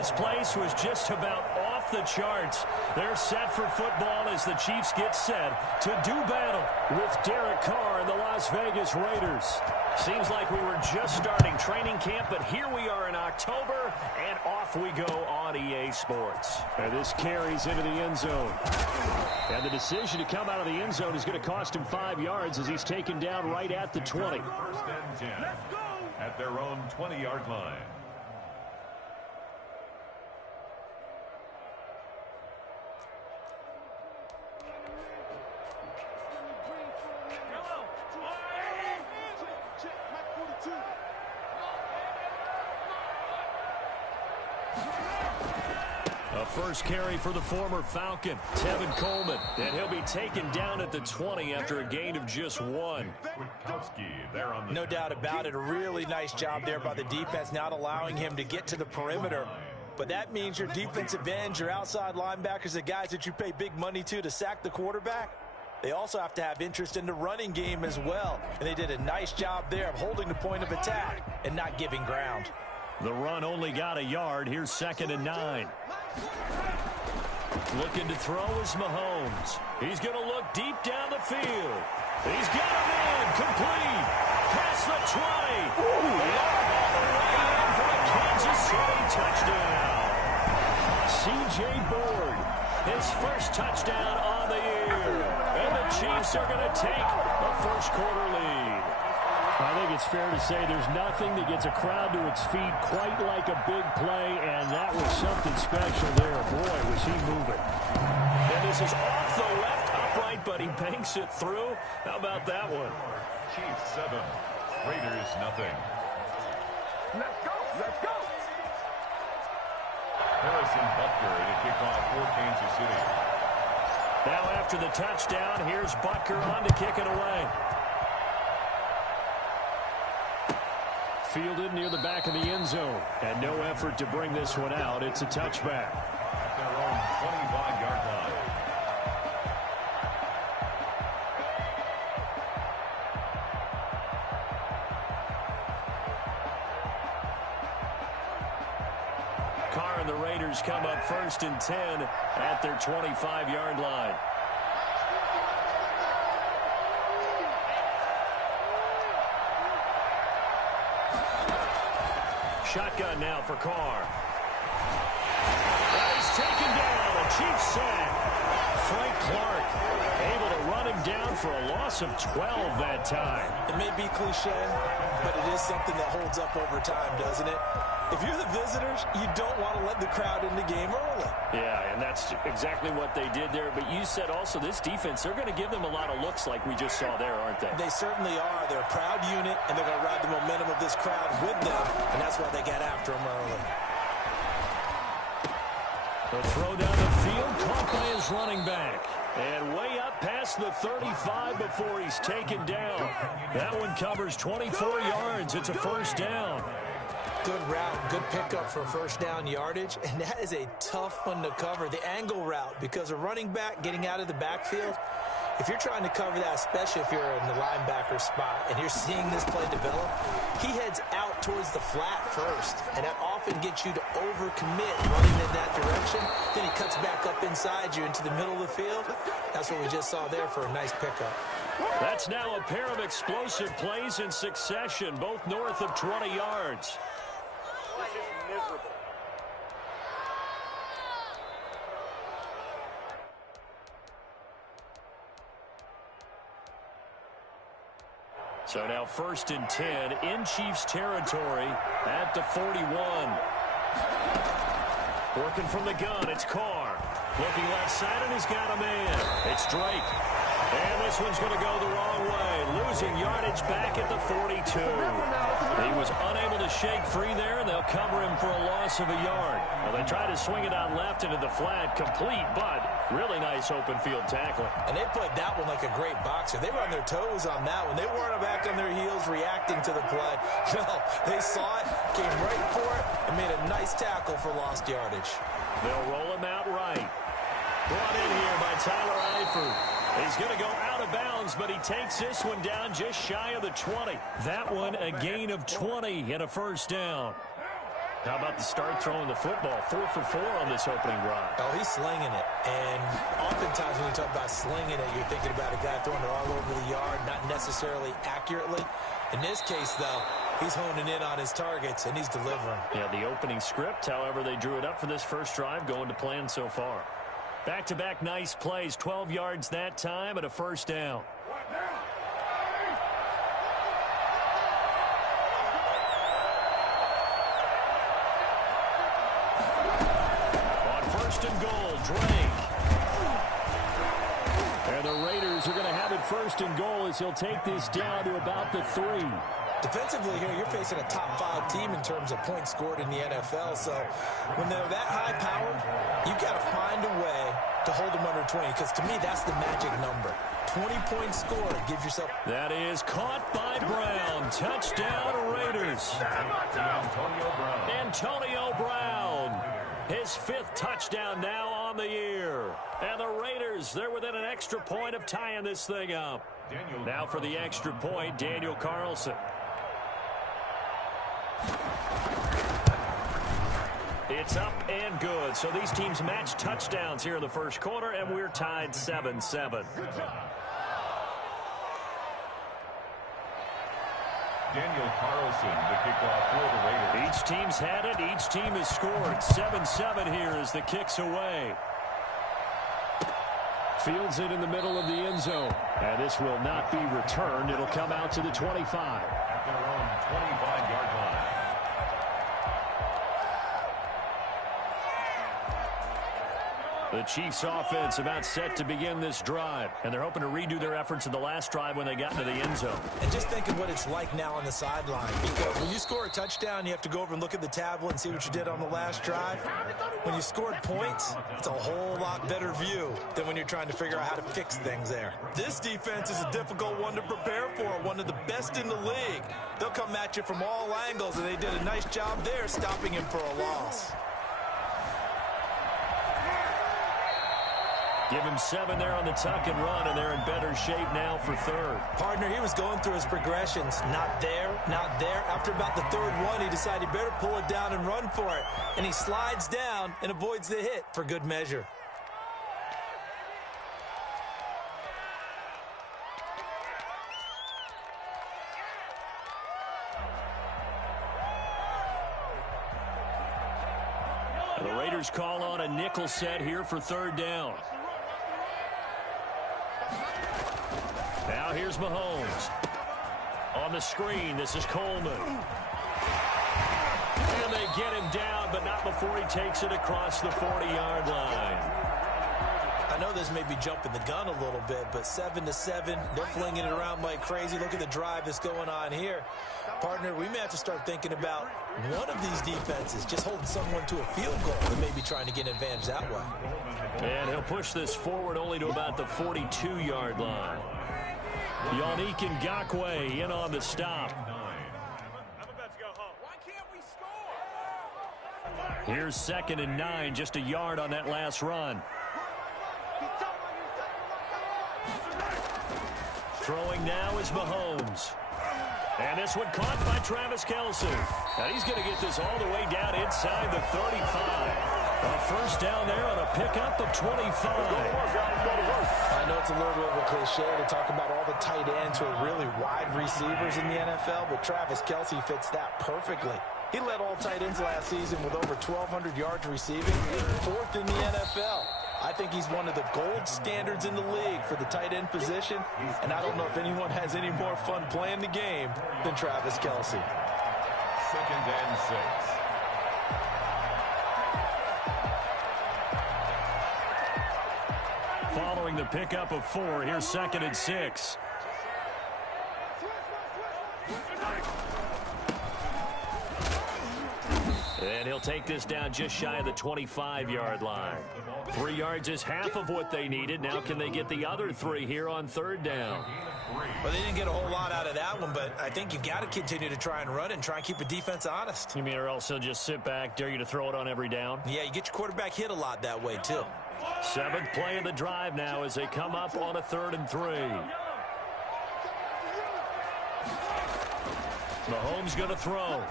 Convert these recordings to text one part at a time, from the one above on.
this place was just about off the charts. They're set for football as the Chiefs get set to do battle with Derek Carr and the Las Vegas Raiders. Seems like we were just starting training camp, but here we are in October, and off we go on EA Sports. And this carries into the end zone. And the decision to come out of the end zone is going to cost him 5 yards as he's taken down right at the 20. First and 10 at their own 20-yard line. A first carry for the former Falcon, Tevin Coleman, and he'll be taken down at the 20 after a gain of just 1. No doubt about it. A really nice job there by the defense, not allowing him to get to the perimeter. But that means your defensive ends, your outside linebackers, the guys that you pay big money to sack the quarterback, they also have to have interest in the running game as well. And they did a nice job there of holding the point of attack and not giving ground. The run only got a yard. Here's 2nd and 9. Looking to throw is Mahomes. He's going to look deep down the field. He's got him in. Complete. Past the 20. All the way in for a Kansas City touchdown. C.J. Board, his first touchdown on the year. And the Chiefs are going to take a first-quarter lead. I think it's fair to say there's nothing that gets a crowd to its feet quite like a big play, and that was something special there. Boy, was he moving. And this is off the left upright, but he banks it through. How about that one? Chiefs 7, Raiders nothing. Let's go, let's go. Harrison Butker to kick off for Kansas City. Now after the touchdown, here's Butker on to kick it away. Fielded near the back of the end zone. And no effort to bring this one out. It's a touchback. At their own 25-yard line. Carr and the Raiders come up 1st and 10 at their 25-yard line. Shotgun now for Carr. And he's taken down. A Chiefs sack. Frank Clark able to run him down for a loss of 12 that time. It may be cliche, but it is something that holds up over time, doesn't it? If you're the visitors, you don't want to let the crowd in the game early. Yeah, and that's exactly what they did there. But you said also this defense, they're going to give them a lot of looks like we just saw there, aren't they? They certainly are. They're a proud unit, and they're going to ride the momentum of this crowd with them, and that's why they got after them early. The throw down the field, caught by his running back. And way up past the 35 before he's taken down. That one covers 24 yards. It's a first down. Good route, good pickup for first down yardage, and that is a tough one to cover, the angle route, because a running back getting out of the backfield, if you're trying to cover that, especially if you're in the linebacker spot and you're seeing this play develop, he heads out towards the flat first, and that often gets you to overcommit running in that direction. Then he cuts back up inside you into the middle of the field. That's what we just saw there for a nice pickup. That's now a pair of explosive plays in succession, both north of 20 yards. So now 1st and 10 in Chiefs territory at the 41. Working from the gun, it's Carr. Looking left side, and he's got a man. It's Drake. And this one's going to go the wrong way. Losing yardage back at the 42. He was unable to shake free there, and they'll cover him for a loss of a yard. Well, they tried to swing it out left into the flat, complete, but really nice open field tackling. And they played that one like a great boxer. They were on their toes on that one. They weren't back on their heels reacting to the play. No, they saw it, came right for it, and made a nice tackle for lost yardage. They'll roll him out right. Brought in here by Tyler Eifert. He's going to go out of bounds, but he takes this one down just shy of the 20. That one a gain of 20 and a first down. How about the start throwing the football? 4 for 4 on this opening drive. Oh, he's slinging it. And oftentimes when you talk about slinging it, you're thinking about a guy throwing it all over the yard, not necessarily accurately. In this case, though, he's honing in on his targets, and he's delivering. Yeah, the opening script, however, they drew it up for this first drive, going to plan so far. Back-to-back nice plays, 12 yards that time and a first down. And goal, Drake. And the Raiders are going to have it first and goal as he'll take this down to about the 3. Defensively here, you're facing a top-5 team in terms of points scored in the NFL. So when they're that high-powered, you've got to find a way to hold them under 20. Because to me, that's the magic number. 20 points scored. Give yourself. That is caught by Brown. Touchdown, Raiders. Antonio Brown. His 5th touchdown now on the year. And the Raiders, they're within an extra point of tying this thing up. Now for the extra point, Daniel Carlson. It's up and good. So these teams match touchdowns here in the first quarter, and we're tied 7-7. Daniel Carlson, the kickoff for the Raiders. Each team's had it. Each team has scored. 7-7 here as the kick's away. Fields it in the middle of the end zone. And this will not be returned. It'll come out to the 25. At their own 25-yard line. The Chiefs offense about set to begin this drive, and they're hoping to redo their efforts in the last drive when they got into the end zone. And just think of what it's like now on the sideline, because when you score a touchdown, you have to go over and look at the tablet and see what you did on the last drive. When you scored points, it's a whole lot better view than when you're trying to figure out how to fix things there. This defense is a difficult one to prepare for, one of the best in the league. They'll come at you from all angles, and they did a nice job there stopping him for a loss. Give him 7 there on the tuck and run, and they're in better shape now for third. Partner, he was going through his progressions. Not there, not there. After about the third one, he decided he better pull it down and run for it. And he slides down and avoids the hit for good measure. The Raiders call on a nickel set here for third down. Now here's Mahomes. On the screen, this is Coleman. And they get him down, but not before he takes it across the 40-yard line. I know this may be jumping the gun a little bit, but 7-7, they're flinging it around like crazy. Look at the drive that's going on here. Partner, we may have to start thinking about one of these defenses just holding someone to a field goal and maybe trying to get an advantage that way. And he'll push this forward only to about the 42-yard line. Yannick Ngakoue in on the stop. Here's 2nd and 9, just a yard on that last run. Throwing now is Mahomes. And this one caught by Travis Kelce. And he's going to get this all the way down inside the 35. A first down there on a pickup of 25. I know it's a little bit of a cliche to talk about all the tight ends who are really wide receivers in the NFL, but Travis Kelce fits that perfectly. He led all tight ends last season with over 1,200 yards receiving, 4th in the NFL. I think he's one of the gold standards in the league for the tight end position, and I don't know if anyone has any more fun playing the game than Travis Kelce. 2nd and 6. Following the pickup of 4, here's 2nd and 6. And he'll take this down just shy of the 25-yard line. 3 yards is half of what they needed. Now can they get the other 3 here on third down? Well, they didn't get a whole lot out of that one, but I think you've got to continue to try and run and try and keep the defense honest. You mean or else they'll just sit back, dare you to throw it on every down? Yeah, you get your quarterback hit a lot that way, too. 7th play of the drive now as they come up on a 3rd and 3. Mahomes going to throw.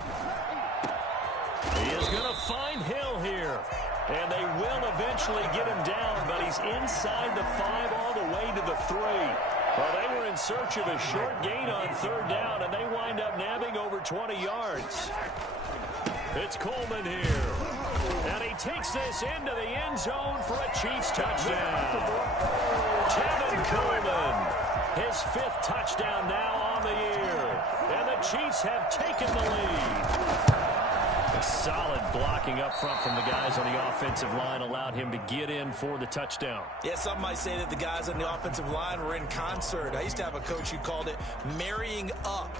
He is going to find Hill here. And they will eventually get him down, but he's inside the 5 all the way to the 3. Well, they were in search of a short gain on third down, and they wind up nabbing over 20 yards. It's Coleman here. And he takes this into the end zone for a Chiefs touchdown. Tevin Coleman, his 5th touchdown now on the year. And the Chiefs have taken the lead. Solid blocking up front from the guys on the offensive line allowed him to get in for the touchdown. Yeah, some might say that the guys on the offensive line were in concert. I used to have a coach who called it marrying up,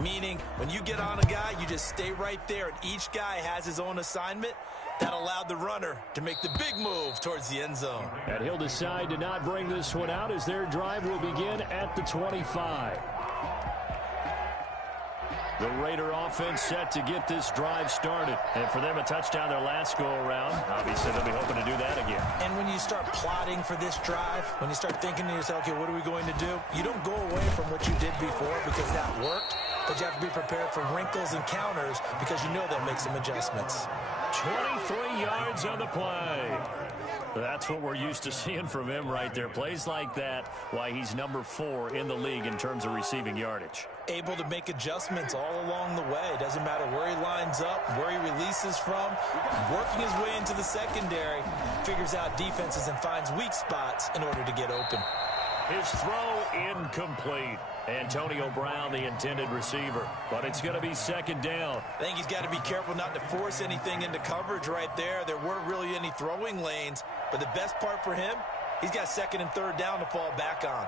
meaning when you get on a guy, you just stay right there, and each guy has his own assignment. That allowed the runner to make the big move towards the end zone. And he'll decide to not bring this one out as their drive will begin at the 25. The Raider offense set to get this drive started. And for them, a touchdown their last go-around. Obviously, they'll be hoping to do that again. And when you start plotting for this drive, when you start thinking to yourself, okay, what are we going to do? You don't go away from what you did before because that worked, but you have to be prepared for wrinkles and counters because you know they'll make some adjustments. 23 yards on the play. That's what we're used to seeing from him right there. Plays like that, why he's number 4 in the league in terms of receiving yardage. Able to make adjustments all along the way. Doesn't matter where he lines up, where he releases from. Working his way into the secondary, figures out defenses and finds weak spots in order to get open. His throw incomplete. Antonio Brown, the intended receiver. But it's going to be second down. I think he's got to be careful not to force anything into coverage right there. There weren't really any throwing lanes. But the best part for him, he's got second and third down to fall back on.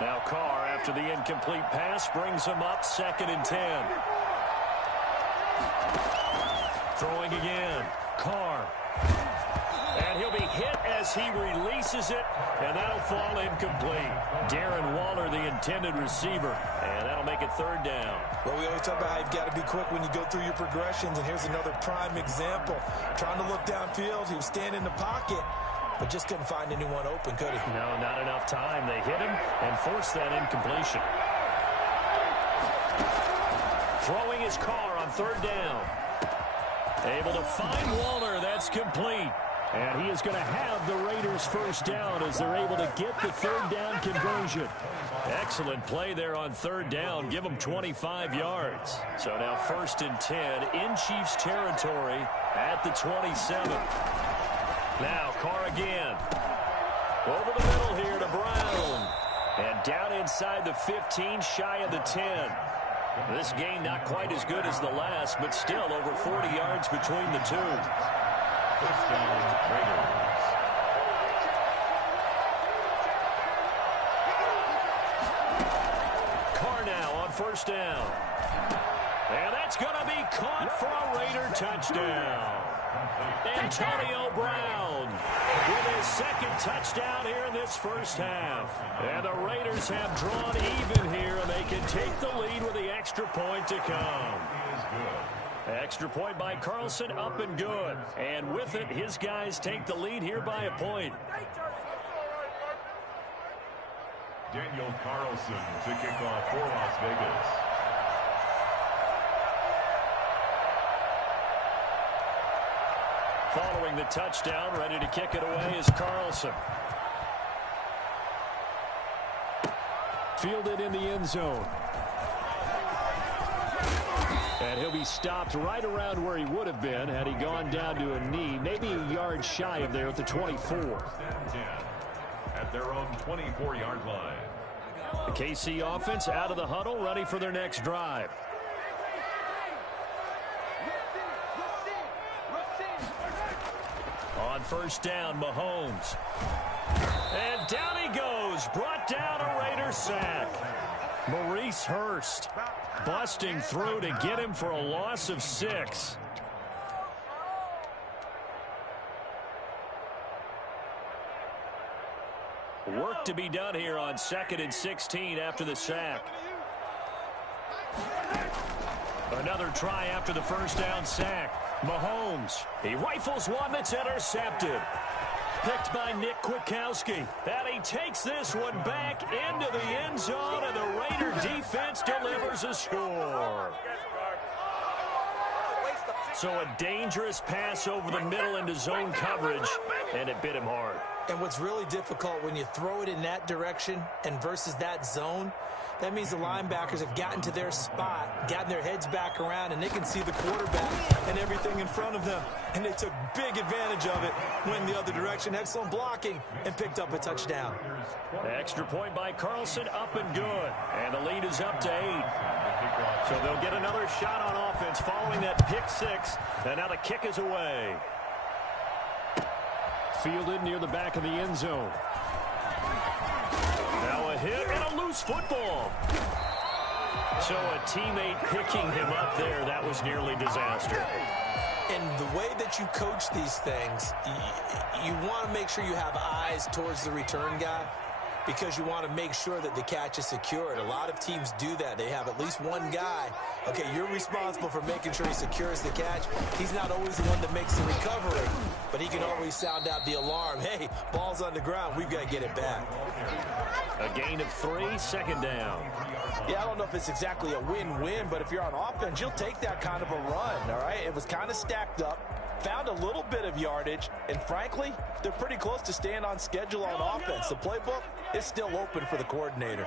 Now Carr, after the incomplete pass, brings him up second and 10. Throwing again. Carr. And he'll be hit as he releases it, and that'll fall incomplete. Darren Waller, the intended receiver, and that'll make it third down. Well, we always talk about how you've got to be quick when you go through your progressions, and here's another prime example. Trying to look downfield, he was standing in the pocket, but just couldn't find anyone open, could he? No, not enough time. They hit him and forced that incompletion. Throwing his Carr on third down. Able to find Waller. That's complete. And he is going to have the Raiders first down as they're able to get the third down conversion. Excellent play there on third down. Give them 25 yards. So now first and 10 in Chiefs territory at the 27. Now Carr again. Over the middle here to Brown. And down inside the 15, shy of the 10. This gain not quite as good as the last, but still over 40 yards between the two. First down, Raiders. Carr now on first down. And that's going to be caught for a Raider touchdown. Antonio Brown with his second touchdown here in this first half. And the Raiders have drawn even here, and they can take the lead with the extra point to come. Extra point by Carlson, up and good. And with it, his guys take the lead here by a point. Daniel Carlson to kick off for Las Vegas. Following the touchdown, ready to kick it away is Carlson. Fielded in the end zone. And he'll be stopped right around where he would have been had he gone down to a knee, maybe a yard shy of there at the 24. At their own 24-yard line. The KC offense out of the huddle, ready for their next drive. On first down, Mahomes. And down he goes, brought down a Raider sack. Maurice Hurst busting through to get him for a loss of 6. Work to be done here on 2nd and 16 after the sack. Another try after the first down sack. Mahomes, he rifles one that's intercepted. Picked by Nick Kwiatkowski. And he takes this one back into the end zone, and the Raider defense delivers a score. So a dangerous pass over the middle into zone coverage, and it bit him hard. And what's really difficult when you throw it in that direction and versus that zone, that means the linebackers have gotten to their spot, gotten their heads back around, and they can see the quarterback and everything in front of them. And they took big advantage of it, went the other direction, excellent blocking, and picked up a touchdown. Extra point by Carlson, up and good. And the lead is up to 8. So they'll get another shot on offense following that pick 6. And now the kick is away. Fielded near the back of the end zone. Now a hit and a loose football. So a teammate picking him up there, that was nearly disaster. And the way that you coach these things, you want to make sure you have eyes towards the return guy because you want to make sure that the catch is secured. A lot of teams do that. They have at least one guy. Okay, you're responsible for making sure he secures the catch. He's not always the one that makes the recovery, but he can always sound out the alarm. Hey, ball's on the ground. We've got to get it back. A gain of 3, second down. Yeah, I don't know if it's exactly a win-win, but if you're on offense, you'll take that kind of a run, all right? It was kind of stacked up, found a little bit of yardage, and frankly, they're pretty close to staying on schedule on offense. The playbook is still open for the coordinator.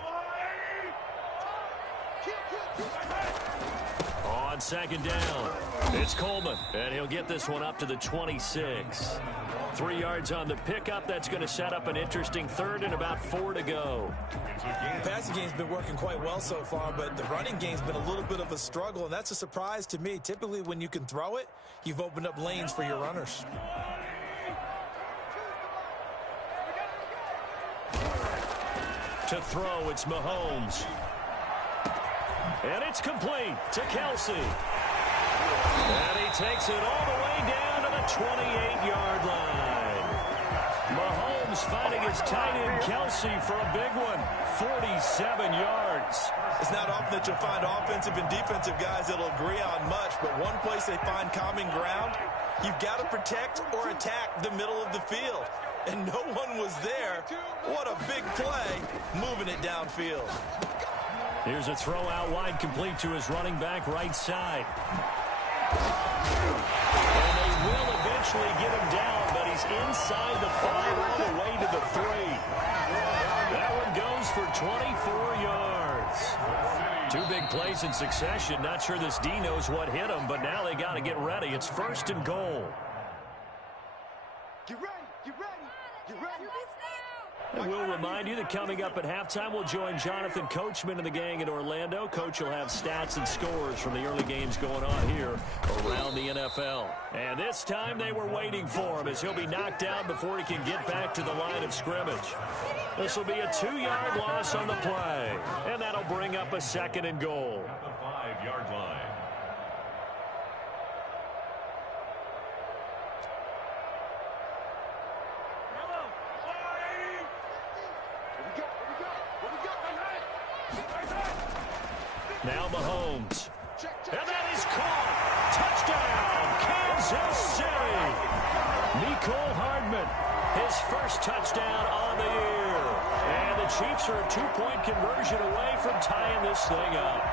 On second down, it's Coleman, and he'll get this one up to the 26. 3 yards on the pickup. That's going to set up an interesting third and about 4 to go. The passing game's been working quite well so far, but the running game's been a little bit of a struggle, and that's a surprise to me. Typically, when you can throw it, you've opened up lanes for your runners. To throw, it's Mahomes. And it's complete to Kelsey. And he takes it all the way down to the 28-yard line. Mahomes finding his tight end Kelsey for a big one. 47 yards. It's not often that you'll find offensive and defensive guys that'll agree on much, but one place they find common ground, you've got to protect or attack the middle of the field. And no one was there. What a big play, moving it downfield. Here's a throw out wide, complete to his running back right side. And they will eventually get him down, but he's inside the 5 all the way to the 3. That one goes for 24 yards. 2 big plays in succession. Not sure this D knows what hit him, but now they got to get ready. It's 1st and goal. Get ready, get ready, get ready. And we'll remind you that coming up at halftime, we'll join Jonathan Coachman and the gang in Orlando. Coach will have stats and scores from the early games going on here around the NFL. And this time they were waiting for him as he'll be knocked down before he can get back to the line of scrimmage. This will be a 2-yard loss on the play. And that'll bring up a 2nd and goal. At the 5-yard line. Now Mahomes. And that is caught. Touchdown, Kansas City. Mecole Hardman, his first touchdown on the year. And the Chiefs are a 2-point conversion away from tying this thing up.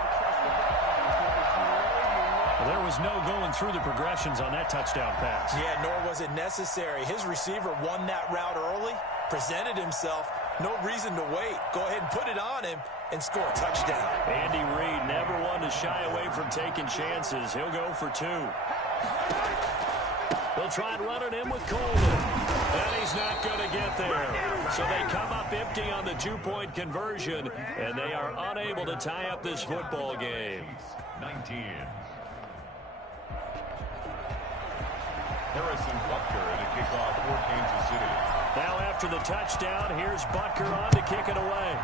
Well, there was no going through the progressions on that touchdown pass. Yeah, nor was it necessary. His receiver won that route early, presented himself. No reason to wait. Go ahead and put it on him and score a touchdown. Andy Reid never one to shy away from taking chances. He'll go for 2. They'll try and run it in with Coleman. And he's not going to get there. So they come up empty on the 2-point conversion, and they are unable to tie up this football game. 19. Harrison Butker in a kickoff for Kansas City. Now after the touchdown, here's Butker on to kick it away.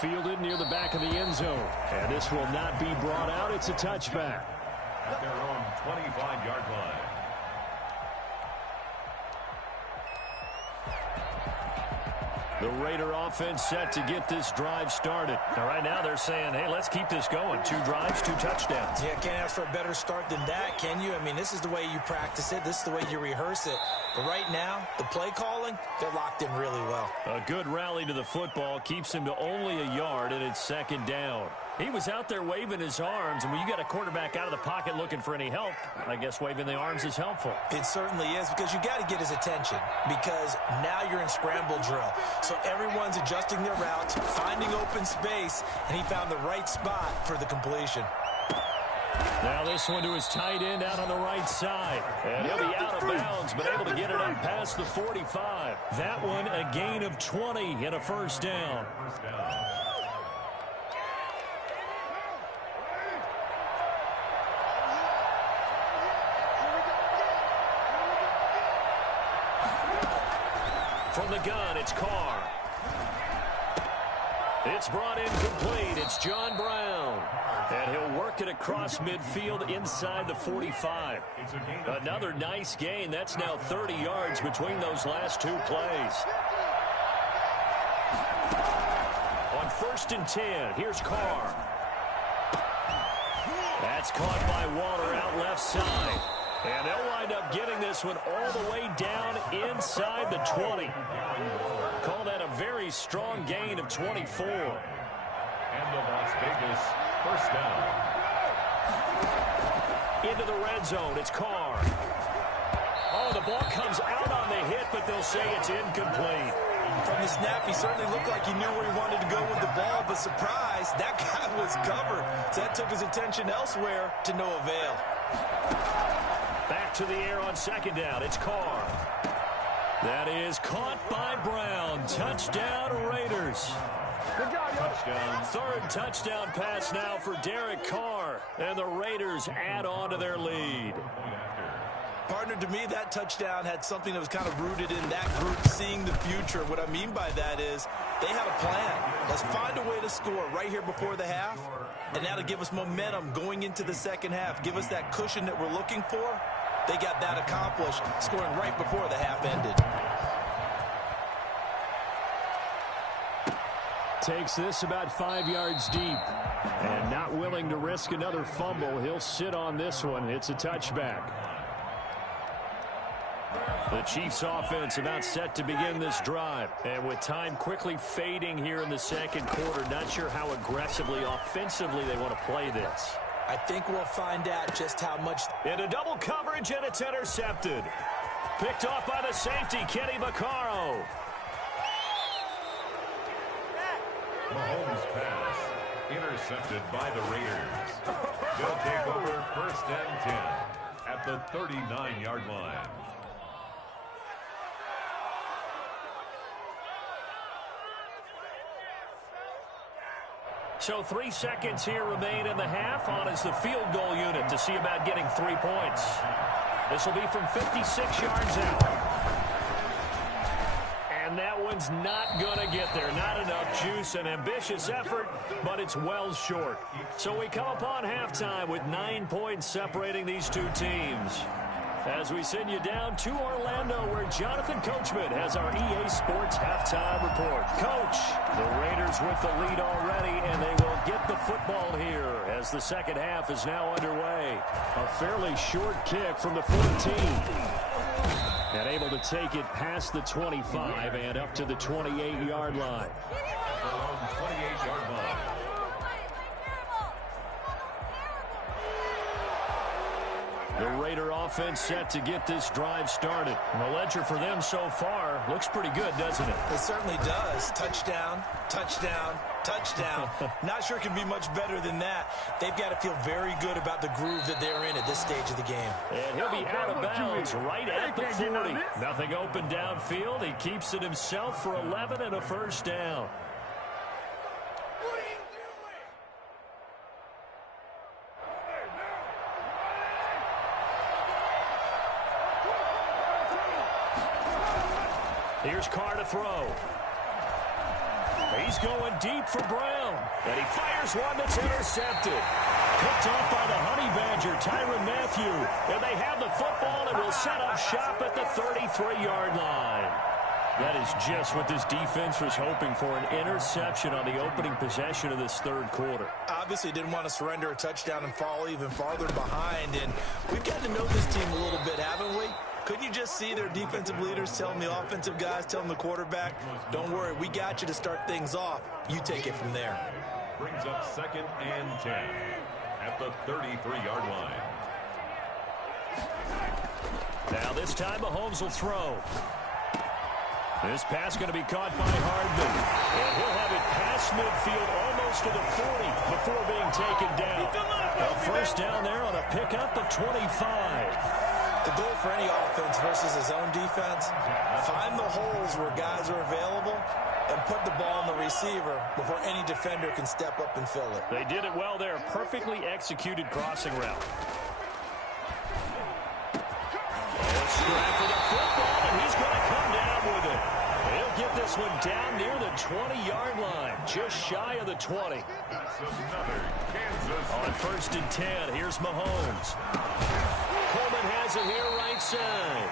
Fielded near the back of the end zone. And this will not be brought out. It's a touchback. At their own 25-yard line. The Raider offense set to get this drive started. Now, right now they're saying, hey, let's keep this going. 2 drives, 2 touchdowns. Yeah, can't ask for a better start than that, can you? I mean, this is the way you practice it. This is the way you rehearse it. But right now, the play calling, they're locked in really well. A good rally to the football keeps him to only a yard, and it's 2nd down. He was out there waving his arms, and when you got a quarterback out of the pocket looking for any help, I guess waving the arms is helpful. It certainly is, because you got to get his attention, because now you're in scramble drill. So everyone's adjusting their routes, finding open space, and he found the right spot for the completion. Now this one to his tight end out on the right side. And he'll be out of bounds, but able to get it up past the 45. That one a gain of 20 and a first down. From the gun, it's Carr. It's brought in complete. It's John Brown. And he'll work it across midfield inside the 45. Another nice gain. That's now 30 yards between those last two plays. On 1st and 10, here's Carr. That's caught by Waller out left side. And they'll wind up getting this one all the way down inside the 20. Call that a very strong gain of 24. And the Las Vegas first down. Into the red zone, it's Carr. Oh, the ball comes out on the hit, but they'll say it's incomplete. From the snap, he certainly looked like he knew where he wanted to go with the ball, but surprise, that guy was covered. So that took his attention elsewhere to no avail. Back to the air on 2nd down. It's Carr. That is caught by Brown. Touchdown, Raiders. Good job, yo. Touchdown. 3rd touchdown pass now for Derek Carr. And the Raiders add on to their lead. Partner, to me, that touchdown had something that was kind of rooted in that group seeing the future. What I mean by that is they had a plan. Let's find a way to score right here before the half, and that'll give us momentum going into the second half. Give us that cushion that we're looking for. They got that accomplished, scoring right before the half ended. Takes this about 5 yards deep. And not willing to risk another fumble. He'll sit on this one. It's a touchback. The Chiefs offense about set to begin this drive. And with time quickly fading here in the second quarter, not sure how aggressively, offensively they want to play this. I think we'll find out just how much. Into double coverage, and it's intercepted. Picked off by the safety, Kenny Vaccaro. Mahomes' pass intercepted by the Raiders. They'll take over 1st and 10 at the 39-yard line. So 3 seconds here remain in the half. On is the field goal unit to see about getting 3 points. This will be from 56 yards out. And that one's not going to get there. Not enough juice. An ambitious effort, but it's well short. So we come upon halftime with 9 points separating these two teams. As we send you down to Orlando, where Jonathan Coachman has our EA Sports halftime report. Coach, the Raiders with the lead already, and they will get the football here as the second half is now underway. A fairly short kick from the 14. And able to take it past the 25 and up to the 28-yard line. Around 28-yard line. The Raider offense set to get this drive started. And the ledger for them so far looks pretty good, doesn't it? It certainly does. Touchdown, touchdown, touchdown. Not sure it can be much better than that. They've got to feel very good about the groove that they're in at this stage of the game. And he'll be out of bounds right at the 40. Nothing open downfield. He keeps it himself for 11 and a first down. Here's Carr to throw. He's going deep for Brown. And he fires one that's intercepted. Picked off by the Honey Badger, Tyrann Mathieu. And they have the football and will set up shop at the 33-yard line. That is just what this defense was hoping for, an interception on the opening possession of this third quarter. Obviously didn't want to surrender a touchdown and fall even farther behind. And we've got to know this team a little bit, haven't we? Couldn't you just see their defensive leaders telling the offensive guys, telling the quarterback, don't worry, we got you to start things off. You take it from there. brings up 2nd and 10 at the 33-yard line. Now this time Mahomes will throw. This pass going to be caught by Hardman. And he'll have it past midfield almost to the 40 before being taken down. A first down there on a pickup of 25. The goal for any offense versus his own defense, find the holes where guys are available and put the ball on the receiver before any defender can step up and fill it. They did it well there. Perfectly executed crossing route. Strap for the football, and he's going to come down with it. He'll get this one down near the 20-yard line, just shy of the 20. That's another Kansas. On 1st and 10, here's Mahomes. Coleman has it here right side.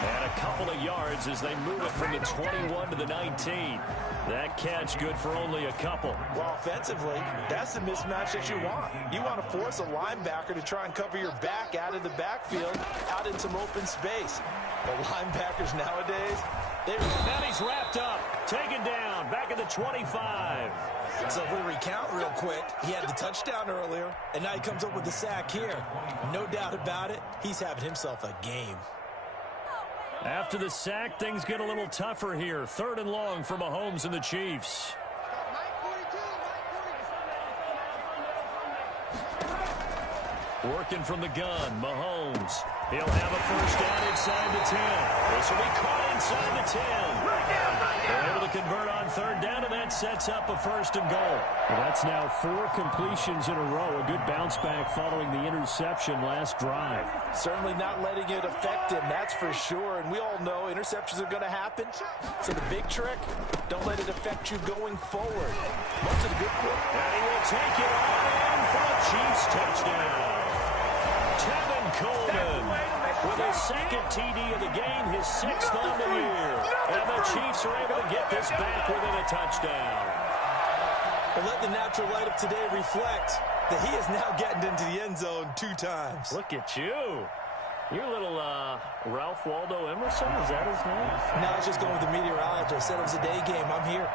And a couple of yards as they move it from the 21 to the 19. That catch good for only a couple. Well, offensively, that's the mismatch that you want. You want to force a linebacker to try and cover your back out of the backfield, out in some open space. The linebackers nowadays, now he's wrapped up, taken down, back at the 25. So if we recount real quick, he had the touchdown earlier, and now he comes up with the sack here. No doubt about it, he's having himself a game. After the sack, things get a little tougher here. 3rd and long for Mahomes and the Chiefs. Working from the gun, Mahomes. He'll have a first down inside the 10. This will be caught inside the 10. They're able to convert on 3rd down, and that sets up a 1st and goal. Well, that's now 4 completions in a row. A good bounce back following the interception last drive. certainly not letting it affect him, that's for sure. And we all know interceptions are going to happen. So the big trick, don't let it affect you going forward. Most of the good play. And he will take it on in for a Chiefs touchdown. Tevin Coleman with his 2nd TD of the game, his 6th on the year. And the Chiefs are able to get this back within a touchdown. Well, let the natural light of today reflect that he is now getting into the end zone 2 times. Look at you. You're a little Ralph Waldo Emerson, is that his name? No, I was just going with the meteorologist. Said it was a day game. I'm here.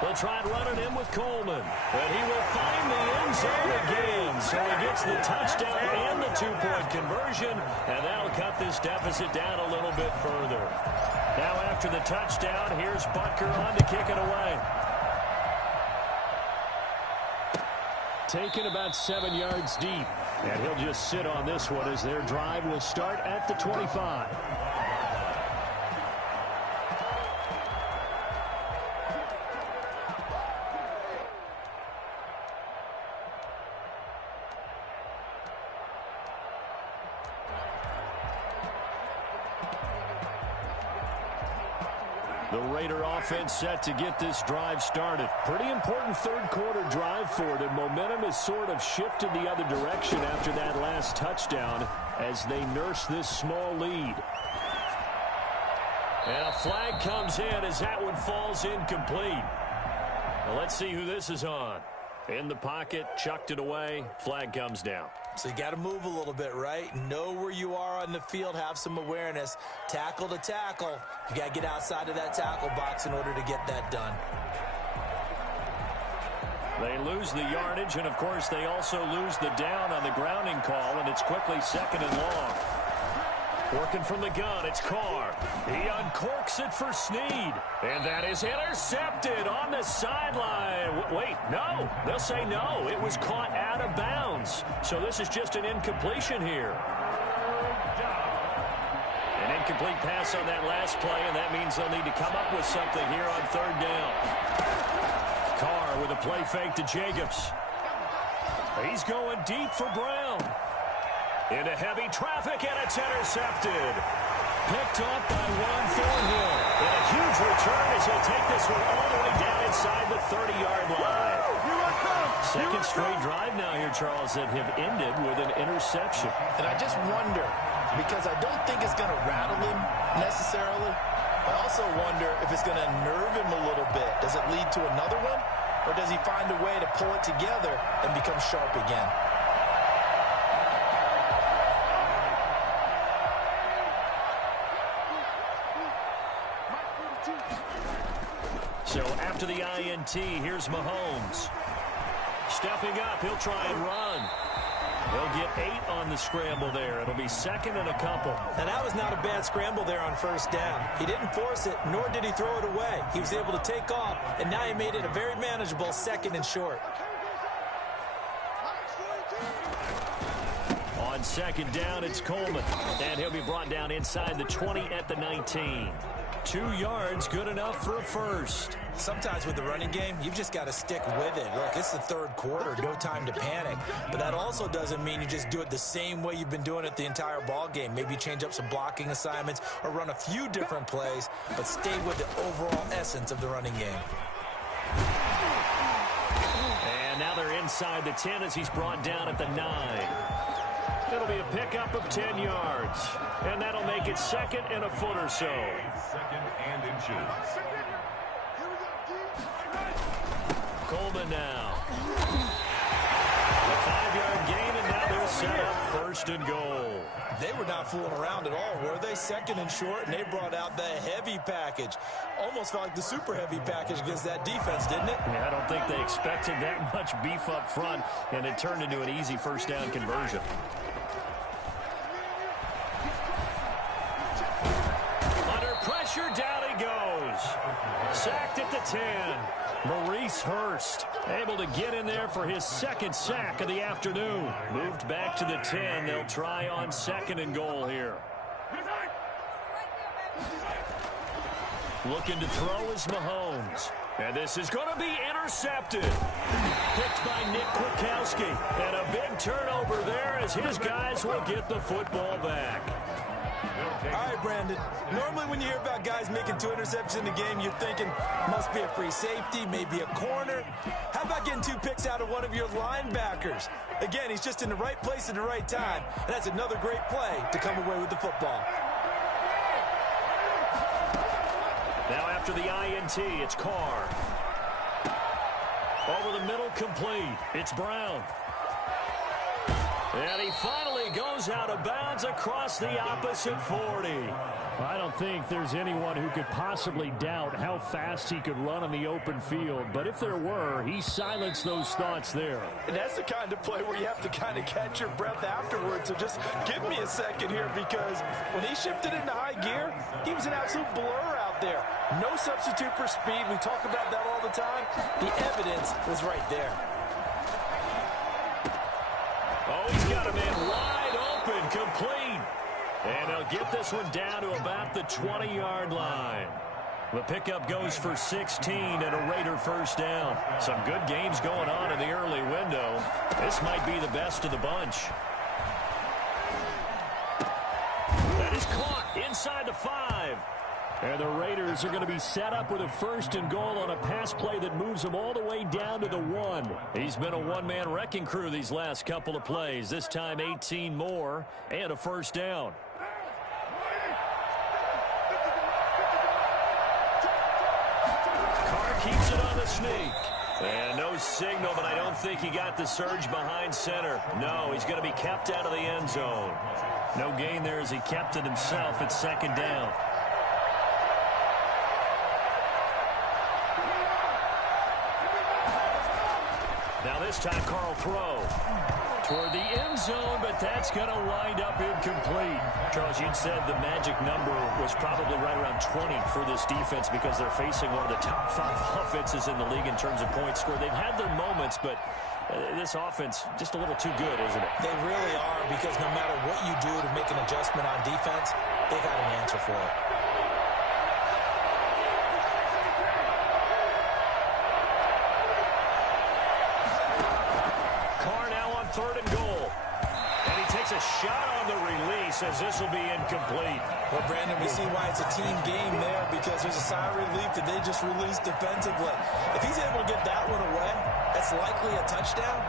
They'll try and run it in with Coleman. And he will find the end zone again. So he gets the touchdown and the 2-point conversion. And that'll cut this deficit down a little bit further. Now after the touchdown, here's Butker on to kick it away. Taken about 7 yards deep. And he'll just sit on this one as their drive will start at the 25. The Raider offense set to get this drive started. Pretty important third-quarter drive for them. Momentum has sort of shifted the other direction after that last touchdown as they nurse this small lead. And a flag comes in as that one falls incomplete. Well, let's see who this is on. In the pocket, chucked it away, flag comes down. So you got to move a little bit, right? Know where you are on the field, have some awareness. Tackle to tackle. You got to get outside of that tackle box in order to get that done. They lose the yardage, and of course they also lose the down on the grounding call, and it's quickly 2nd and long. Working from the gun, it's Carr. He uncorks it for Snead. And that is intercepted on the sideline. Wait, no. They'll say no. It was caught out of bounds. So this is just an incompletion here. An incomplete pass on that last play, and that means they'll need to come up with something here on 3rd down. Carr with a play fake to Jacobs. He's going deep for Brown. Into heavy traffic, and it's intercepted. Picked up by Juan Thornhill. And a huge return as he'll take this one all the way down inside the 30-yard line. Second straight drive now here, Charles, that have ended with an interception. And I just wonder, because I don't think it's going to rattle him necessarily. I also wonder if it's going to nerve him a little bit. Does it lead to another one? Or does he find a way to pull it together and become sharp again? So after the INT, here's Mahomes. Stepping up, he'll try and run. He'll get 8 on the scramble there. It'll be second and a couple. And that was not a bad scramble there on first down. He didn't force it, nor did he throw it away. He was able to take off, and now he made it a very manageable second and short. On second down, it's Coleman. And he'll be brought down inside the 20 at the 19. 2 yards, good enough for a first. Sometimes with the running game, you've just got to stick with it. Look, it's the third quarter, no time to panic. But that also doesn't mean you just do it the same way you've been doing it the entire ball game. Maybe change up some blocking assignments or run a few different plays, but stay with the overall essence of the running game. And now they're inside the 10 as he's brought down at the 9. It'll be a pickup of 10 yards. And that'll make it second and a foot or so. Second and inches. Coleman now. A 5-yard gain, and now they'll set up first and goal. They were not fooling around at all, were they? Second and short, and they brought out the heavy package. Almost felt like the super heavy package against that defense, didn't it? Yeah, I don't think they expected that much beef up front, and it turned into an easy first down conversion. Under pressure, down he goes. Sacked at the 10. Maurice Hurst able to get in there for his second sack of the afternoon. Moved back to the 10. They'll try on second and goal here. Looking to throw is Mahomes. And this is going to be intercepted. Picked by Nick Kwiatkowski. And a big turnover there as his guys will get the football back. All right, Brandon. Normally when you hear about guys making 2 interceptions in the game, you're thinking must be a free safety, maybe a corner. How about getting 2 picks out of one of your linebackers? Again, he's just in the right place at the right time, and that's another great play to come away with the football. Now after the INT, it's Carr. Over the middle, complete. It's Brown. And he finally goes out of bounds across the opposite 40. I don't think there's anyone who could possibly doubt how fast he could run on the open field. But if there were, he silenced those thoughts there. And that's the kind of play where you have to kind of catch your breath afterwards. So just give me a second here, because when he shifted into high gear, he was an absolute blur out there. No substitute for speed. We talk about that all the time. The evidence was right there. Oh, he's got a man wide open, complete. And he'll get this one down to about the 20-yard line. The pickup goes for 16 and a Raider first down. Some good games going on in the early window. This might be the best of the bunch. That is caught inside the 5. And the Raiders are going to be set up with a first and goal on a pass play that moves them all the way down to the 1. He's been a one-man wrecking crew these last couple of plays. This time 18 more and a first down. Carr keeps it on the sneak. And no signal, but I don't think he got the surge behind center. No, he's going to be kept out of the end zone. No gain there as he kept it himself at second down. Now this time, Carl throw toward the end zone, but that's going to wind up incomplete. Charles, you'd said the magic number was probably right around 20 for this defense because they're facing one of the top 5 offenses in the league in terms of points scored. They've had their moments, but this offense just a little too good, isn't it? They really are, because no matter what you do to make an adjustment on defense, they got an answer for it. Third and goal. And he takes a shot on the release as this will be incomplete. Well, Brandon, we see why it's a team game there, because there's a sigh of relief that they just released defensively. If he's able to get that one away, that's likely a touchdown.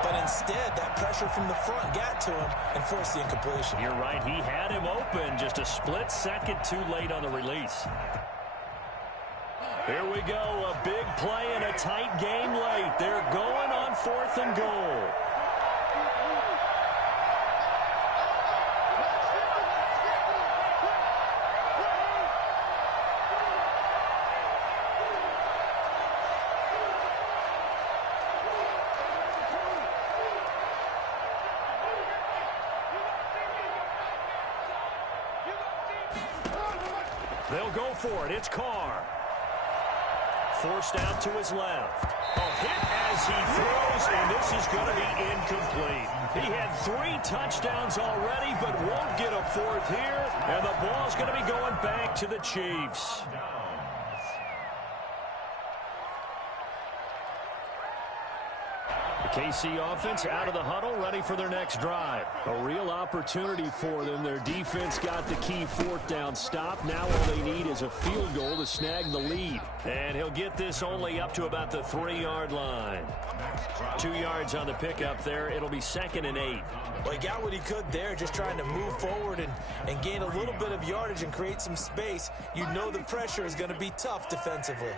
But instead, that pressure from the front got to him and forced the incompletion. You're right. He had him open, just a split second too late on the release. Here we go. A big play and a tight game late. They're going on 4th and goal. They'll go for it. It's Carr. Forced out to his left. A hit as he throws, and this is going to be incomplete. He had 3 touchdowns already, but won't get a 4th here, and the ball's going to be going back to the Chiefs. The KC offense out of the huddle, ready for their next drive. A real opportunity for them. Their defense got the key 4th down stop. Now all they need is a field goal to snag the lead. And he'll get this only up to about the 3-yard line. 2 yards on the pickup there. It'll be 2nd and 8. Well, he got what he could there, just trying to move forward and gain a little bit of yardage and create some space. You know the pressure is going to be tough defensively.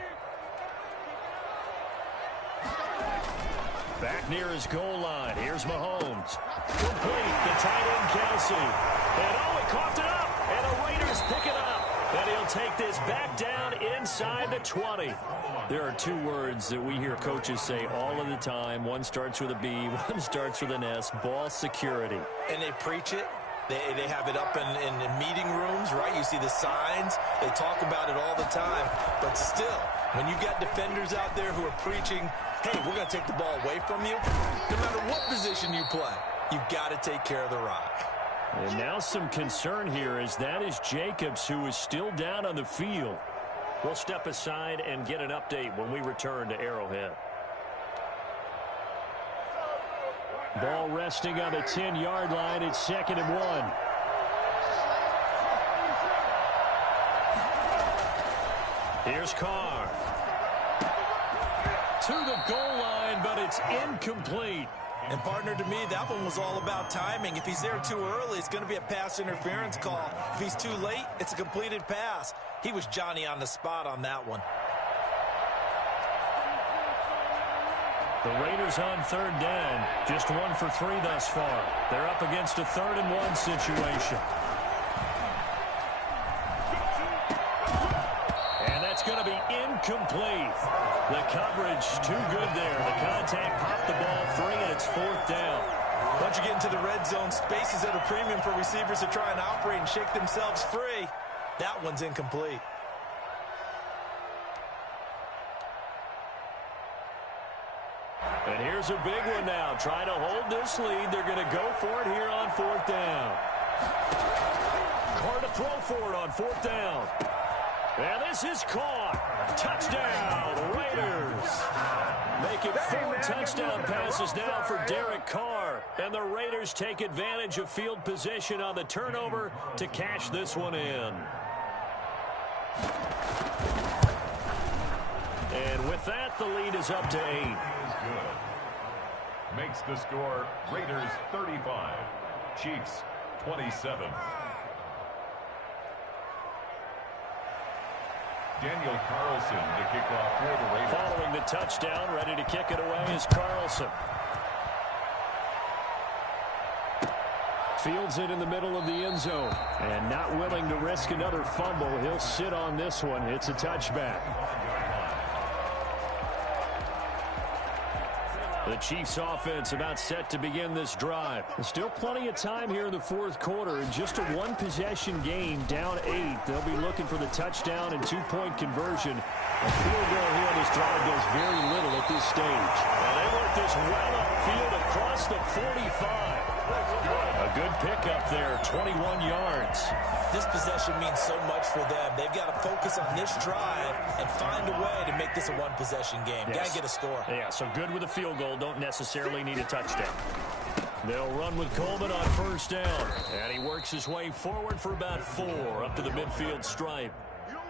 Back near his goal line. Here's Mahomes. Complete. The tight end, Kelsey. And he coughed it up. And the Raiders pick it up. And he'll take this back down inside the 20. There are 2 words that we hear coaches say all of the time. One starts with a B, one starts with an S. Ball security. And they preach it. They have it up in meeting rooms, right? You see the signs. They talk about it all the time. But still, when you got defenders out there who are preaching, hey, we're going to take the ball away from you, no matter what position you play, you've got to take care of the rock. And now some concern here as that is Jacobs, who is still down on the field. We'll step aside and get an update when we return to Arrowhead. Ball resting on the 10-yard line. It's 2nd and 1. Here's Carr. To the goal line, but it's incomplete. And, partner, to me, that one was all about timing. If he's there too early, it's going to be a pass interference call. If he's too late, it's a completed pass. He was Johnny on the spot on that one. The Raiders on 3rd down. Just 1 for 3 thus far. They're up against a 3rd and 1 situation. And that's going to be incomplete. The coverage too good there. The contact popped the ball free, and it's 4th down. Once you get into the red zone, space is at a premium for receivers to try and operate and shake themselves free. That one's incomplete. And here's a big one now. Trying to hold this lead. They're going to go for it here on 4th down. Carr to throw for it on 4th down. And this is caught. Touchdown, Raiders. Make it 4 touchdown passes now for Derek Carr. And the Raiders take advantage of field position on the turnover to cash this one in. And with that, the lead is up to 8. Makes the score Raiders 35, Chiefs 27. Daniel Carlson to kick off for the Raiders. Following the touchdown, ready to kick it away is Carlson. Fields it in the middle of the end zone. And not willing to risk another fumble. He'll sit on this one. It's a touchback. The Chiefs offense about set to begin this drive. There's still plenty of time here in the 4th quarter. In just a 1-possession game, down 8. They'll be looking for the touchdown and 2-point conversion. A field goal here on this drive does very little at this stage. And they work this well upfield across the 45. A good pickup there, 21 yards. This possession means so much for them. They've got to focus on this drive and find a way to make this a 1-possession game. Yes. Got to get a score. Yeah, so good with a field goal. Don't necessarily need a touchdown. They'll run with Coleman on 1st down. And he works his way forward for about 4 up to the midfield stripe.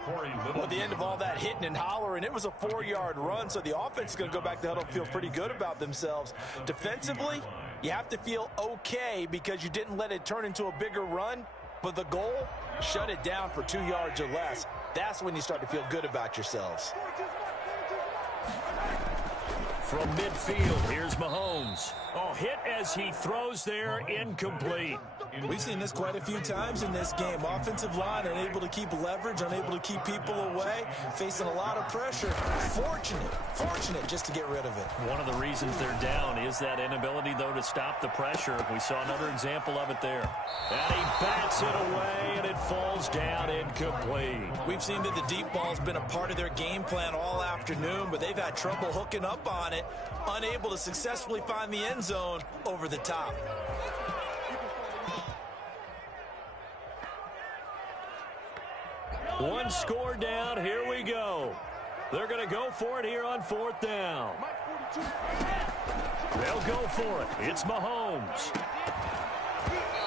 Well, at the end of all that hitting and hollering, it was a 4-yard run, so the offense is going to go back to the huddle, feel pretty good about themselves. Defensively, you have to feel okay because you didn't let it turn into a bigger run, but the goal, shut it down for 2 yards or less. That's when you start to feel good about yourselves. from midfield. Here's Mahomes. Oh, hit as he throws there, incomplete. We've seen this quite a few times in this game. Offensive line unable to keep leverage, unable to keep people away, facing a lot of pressure. Fortunate just to get rid of it. One of the reasons they're down is that inability, though, to stop the pressure. We saw another example of it there. And he bats it away, and it falls down incomplete. We've seen that the deep ball's been a part of their game plan all afternoon, but they've had trouble hooking up on it, unable to successfully find the end zone over the top. One score down. Here we go. They're going to go for it here on 4th down. They'll go for it. It's Mahomes.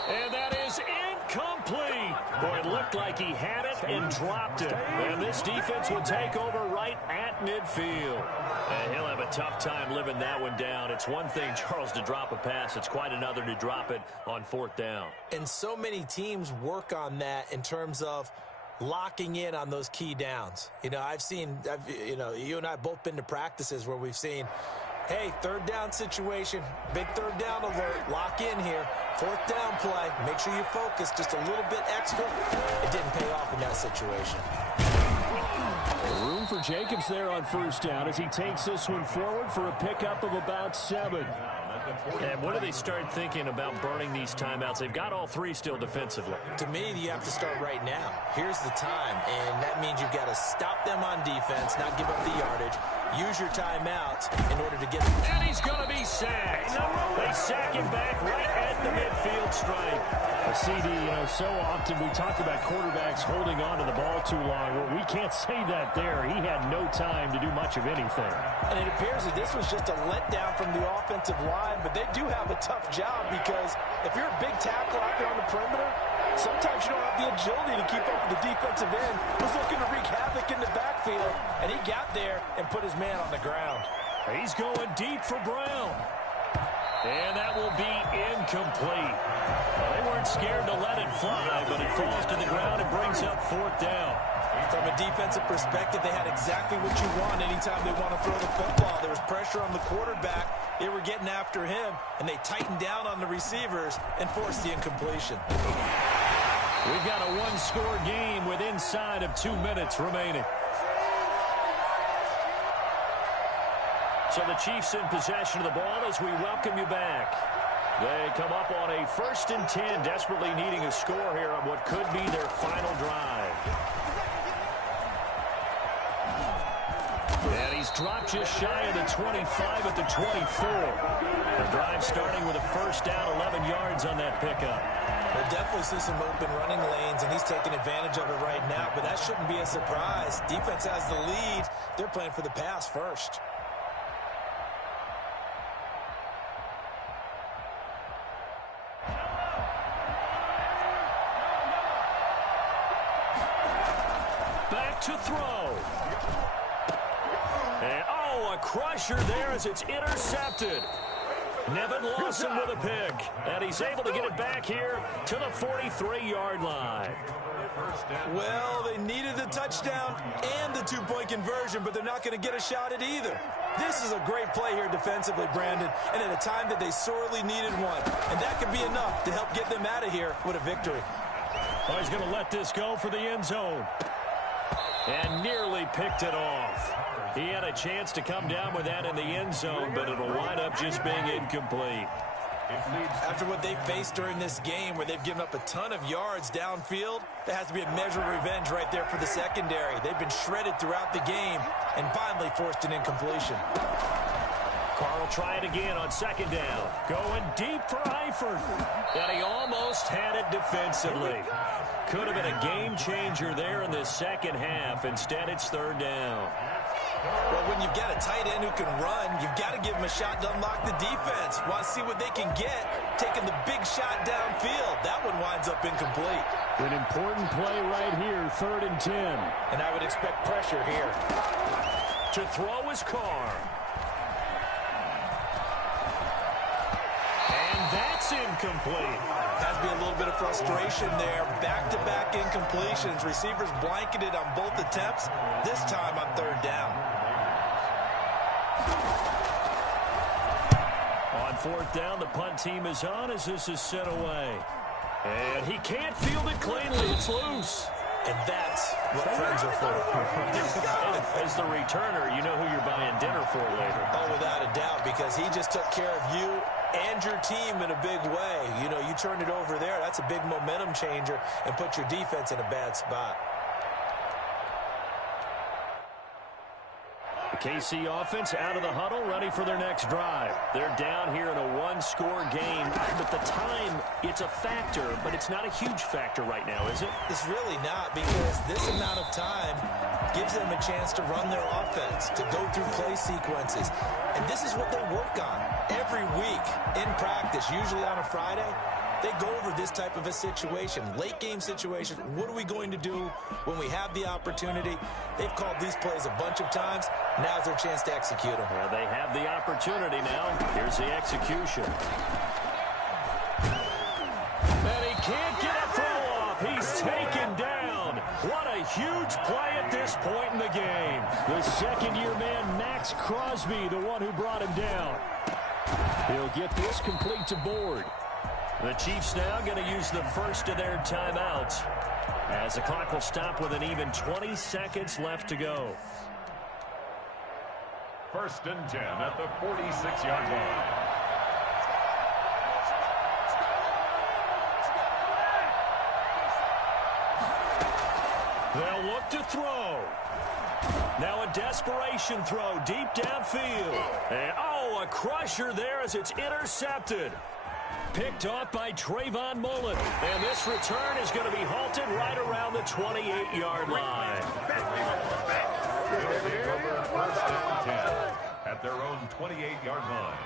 And that is incomplete. Boy, it looked like he had it and dropped it. And this defense will take over right at midfield. And he'll have a tough time living that one down. It's one thing, Charles, to drop a pass. It's quite another to drop it on 4th down. And so many teams work on that in terms of locking in on those key downs. You know, you and I both been to practices where we've seen, hey, 3rd down situation, big 3rd down alert, lock in here, 4th down play, make sure you focus just a little bit extra. It didn't pay off in that situation. Room for Jacobs there on 1st down as he takes this one forward for a pickup of about 7. And what do they start thinking about burning these timeouts? They've got all 3 still defensively. To me, you have to start right now. Here's the time, and that means you've got to stop them on defense, not give up the yardage. Use your timeouts in order to get... And he's going to be sacked. They sack him back right at the midfield stripe. CD, so often we talk about quarterbacks holding on to the ball too long. Well, we can't say that there. He had no time to do much of anything. And it appears that this was just a letdown from the offensive line, but they do have a tough job because if you're a big tackle out there on the perimeter, sometimes you don't have the agility to keep up with the defensive end who's looking to wreak havoc in the backfield, and he got there and put his man on the ground. He's going deep for Brown. And that will be incomplete. Well, they weren't scared to let it fly, but it falls to the ground and brings up 4th down. From a defensive perspective, they had exactly what you want anytime they want to throw the football. There was pressure on the quarterback. They were getting after him, and they tightened down on the receivers and forced the incompletion. We've got a one-score game with inside of 2 minutes remaining. So the Chiefs in possession of the ball as we welcome you back. They come up on a 1st and 10, desperately needing a score here on what could be their final drive. And he's dropped just shy of the 25 at the 24. The drive starting with a 1st down, 11 yards on that pickup. We'll definitely see some open running lanes, and he's taking advantage of it right now, but that shouldn't be a surprise. Defense has the lead. They're playing for the pass first. Back to throw. And, a crusher there as it's intercepted. Nevin Lawson with a pick. And he's able to get it back here to the 43-yard line. Well, they needed the touchdown and the 2-point conversion, but they're not going to get a shot at either. This is a great play here defensively, Brandon, and at a time that they sorely needed one. And that could be enough to help get them out of here with a victory. Oh, he's going to let this go for the end zone. And nearly picked it off. He had a chance to come down with that in the end zone, but it'll wind up just being incomplete. After what they faced during this game where they've given up a ton of yards downfield, there has to be a measure of revenge right there for the secondary. They've been shredded throughout the game and finally forced an incompletion. Carr will try it again on 2nd down. Going deep for Eifert. And he almost had it defensively. Could have been a game changer there in this second half. Instead, it's 3rd down. Well, when you've got a tight end who can run, you've got to give him a shot to unlock the defense. Want to see what they can get, taking the big shot downfield. That one winds up incomplete. An important play right here, 3rd and 10. And I would expect pressure here. To throw is Carr. And that's incomplete. Has to be a little bit of frustration there. Back-to-back incompletions. Receivers blanketed on both attempts, this time on 3rd down. fourth down. The punt team is on as this is sent away. And he can't field it cleanly. It's loose. And that's what friends are for. As the returner, you know who you're buying dinner for later. Oh, without a doubt, because he just took care of you and your team in a big way. You know, you turn it over there, that's a big momentum changer and put your defense in a bad spot. The KC offense out of the huddle, ready for their next drive. They're down here in a one-score game, but the time, it's a factor, but it's not a huge factor right now, is it? It's really not, because this amount of time gives them a chance to run their offense, to go through play sequences. And this is what they work on every week in practice, usually on a Friday. They go over this type of a situation, late game situation. What are we going to do when we have the opportunity? They've called these plays a bunch of times. Now's their chance to execute them. Well, they have the opportunity now. Here's the execution. And he can't get a throw off. He's taken down. What a huge play at this point in the game. The second-year man, Max Crosby, the one who brought him down. He'll get this complete to Board. The Chiefs now going to use the first of their timeouts as the clock will stop with an even 20 seconds left to go. 1st and 10 at the 46-yard line. They'll look to throw. Now a desperation throw deep downfield. And, oh, a crusher there as it's intercepted. Picked off by Trayvon Mullen. And this return is going to be halted right around the 28-yard line. They'll take over 1st and 10 at their own 28-yard line.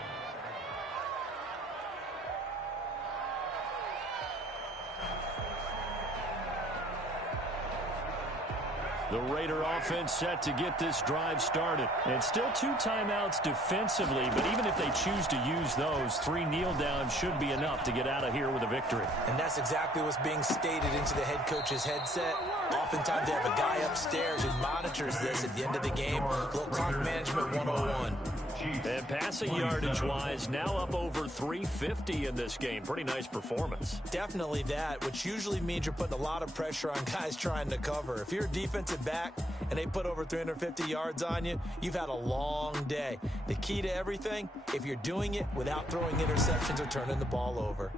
The Raider offense set to get this drive started. And still 2 timeouts defensively, but even if they choose to use those, 3 kneel downs should be enough to get out of here with a victory. And that's exactly what's being stated into the head coach's headset. Oftentimes they have a guy upstairs who monitors this at the end of the game. Little clock management 101. And passing yardage-wise, now up over 350 in this game. Pretty nice performance. Definitely that, which usually means you're putting a lot of pressure on guys trying to cover. If you're a defensive back and they put over 350 yards on you, you've had a long day. The key to everything, if you're doing it without throwing interceptions or turning the ball over.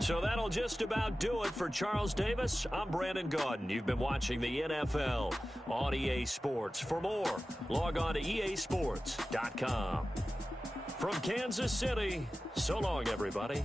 So that'll just about do it for Charles Davis. I'm Brandon Gaudin. You've been watching the NFL on EA Sports. For more, log on to easports.com. From Kansas City, so long, everybody.